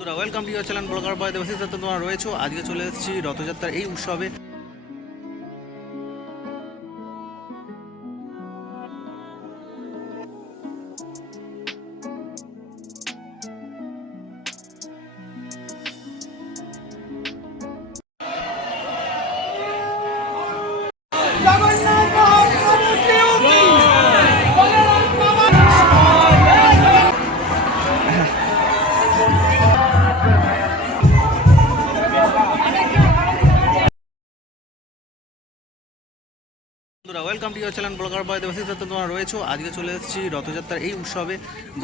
বন্ধুরা welcome to your channel blogger বয় দেবাশিস দত্ত। তোমরা রয়েছো, আজকে চলে এসেছি রথযাত্রার এই উৎসবে। বন্ধুরা welcome to your channel blogger বয় দেবাশিস দত্ত। তোমরা রয়েছো, আজকে চলে এসেছি রথযাত্রার এই উৎসবে।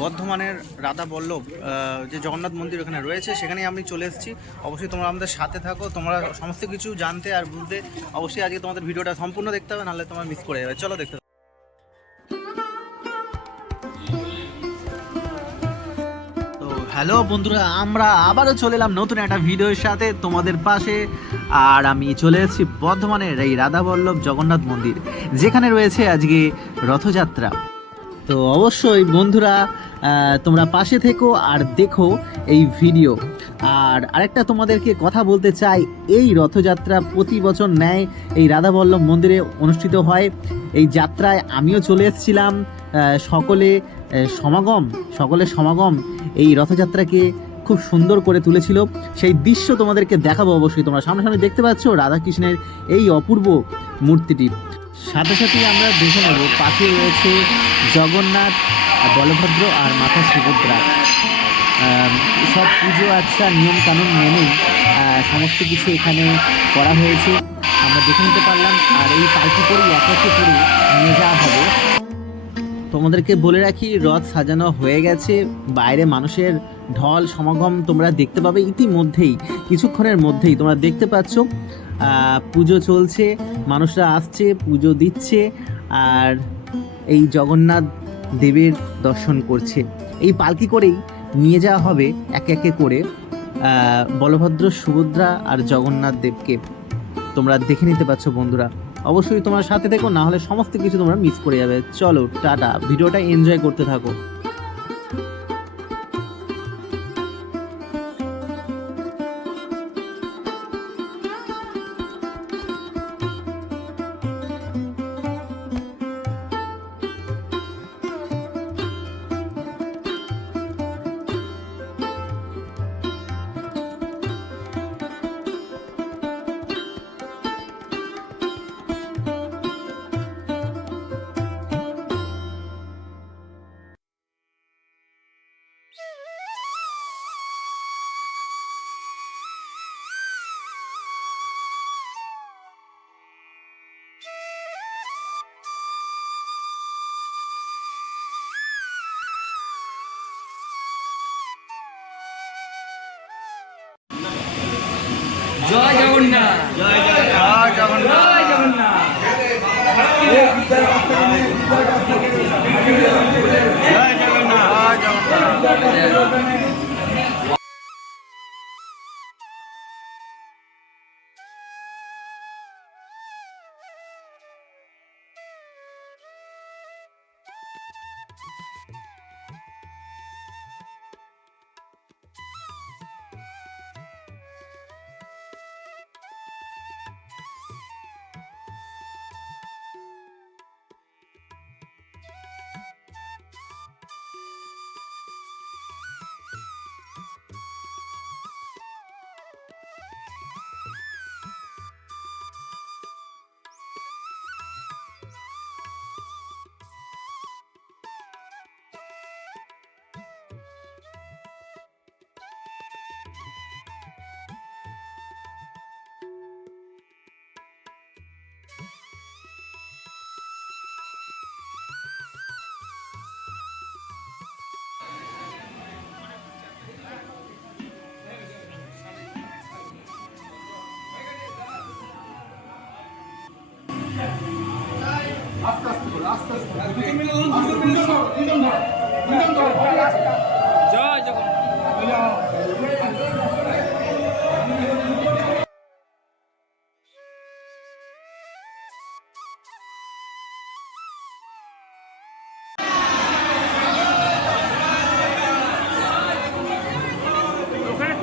বর্ধমানের রাধা বল্লভ যে জগন্নাথ মন্দির ওখানে রয়েছে, সেখানেই আমি চলে এসেছি। অবশ্যই তোমরা আমাদের সাথে থাকো, তোমরা সমস্ত কিছু জানতে আর বুঝতে অবশ্যই আজকে তোমাদের ভিডিওটা সম্পূর্ণ দেখতে হবে, নাহলে তোমরা মিস করে যাবে। চলো দেখতে। হ্যালো বন্ধুরা, আমরা আবারও চলে এলাম নতুন একটা ভিডিওর সাথে তোমাদের পাশে। আর আমি চলে এসেছি বর্ধমানের এই রাধাবল্লভ জগন্নাথ মন্দির, যেখানে রয়েছে আজকে রথযাত্রা। তো অবশ্যই বন্ধুরা তোমরা পাশে থেকো আর দেখো এই ভিডিও। আর আরেকটা তোমাদেরকে কথা বলতে চাই, এই রথযাত্রা প্রতি বছর ন্যায় এই রাধাবল্লভ মন্দিরে অনুষ্ঠিত হয়। এই যাত্রায় আমিও চলে এসেছিলাম। সকলের সমাগম এই রথযাত্রাকে খুব সুন্দর করে তুলেছিল। সেই দৃশ্য তোমাদেরকে দেখাবো। অবশ্যই তোমরা সামনাসামনি দেখতে পাচ্ছ রাধাকৃষ্ণের এই অপূর্ব মূর্তিটি। সাথে সাথেই আমরা দেখে নেব পাশে রয়েছে জগন্নাথ, বলভদ্র আর মাতা সুভদ্রা। সব পুজো আচ্ছা নিয়মকানুন মেনেই সমস্ত কিছু এখানে করা হয়েছে, আমরা দেখে নিতে পারলাম। আর এই পালকি করেই এক একে করে নিয়ে যাওয়া হবে। তোমাদেরকে বলে রাখি, রথ সাজানো হয়ে গেছে, বাইরে মানুষের ঢল সমাগম তোমরা দেখতে পাবে ইতিমধ্যেই, কিছুক্ষণের মধ্যেই তোমরা দেখতে পাচ্ছ। পুজো চলছে, মানুষরা আসছে, পুজো দিচ্ছে আর এই জগন্নাথ দেবের দর্শন করছে। এই পালকি করেই নিয়ে যাওয়া হবে একে একে করে বলভদ্র, সুভদ্রা আর জগন্নাথ দেবকে। তোমরা দেখে নিতে পাচ্ছ বন্ধুরা। অবশ্যই তোমার সাথে থেকো, না হলে সমস্ত কিছু তোমরা মিস করে যাবে। চলো টাটা, ভিডিওটা এনজয় করতে থাকো। জয় জগন্নাথ, জয় জয় জয় জগন্নাথ, জয় জগন্নাথ। জয় জগন্নাথ, জয় জগন্নাথ। আস্তে আস্তে করে আস্তে আস্তে দুজন মিলে ধরুন, দুজন ধরো জয় জগন্নাথ। ওখানে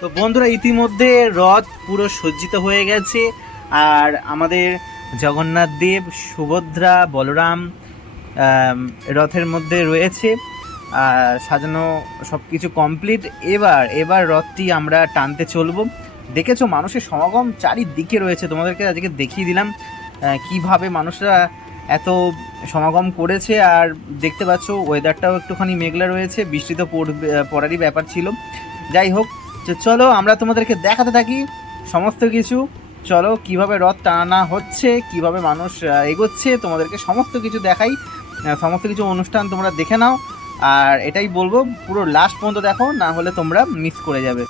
তো বন্ধুরা ইতিমধ্যে রথ পুরো সজ্জিত হয়ে গেছে, আর আমাদের জগন্নাথ দেব, সুভদ্রা, বলরাম রথের মধ্যে রয়েছে, সাজানো সব কিছু কমপ্লিট। এবার রথটি আমরা টানতে চলবো। দেখেছো মানুষের সমাগম চারিদিকে রয়েছে, তোমাদেরকে আজকে দেখিয়ে দিলাম কিভাবে মানুষরা এত সমাগম করেছে। আর দেখতে পাচ্ছ ওয়েদারটাও একটুখানি মেঘলা রয়েছে, বৃষ্টি তো পড়ারই ব্যাপার ছিল। যাই হোক, চলো আমরা তোমাদেরকে দেখাতে থাকি সমস্ত কিছু। চলো কিভাবে রথ টানা হচ্ছে, কিভাবে মানুষ এগোচ্ছে, তোমাদেরকে সমস্ত কিছু দেখাই। সমস্ত কিছু অনুষ্ঠান তোমরা দেখে নাও, আর এটাই বলবো পুরো লাস্ট পর্যন্ত দেখো, না হলে তোমরা মিস করে যাবে।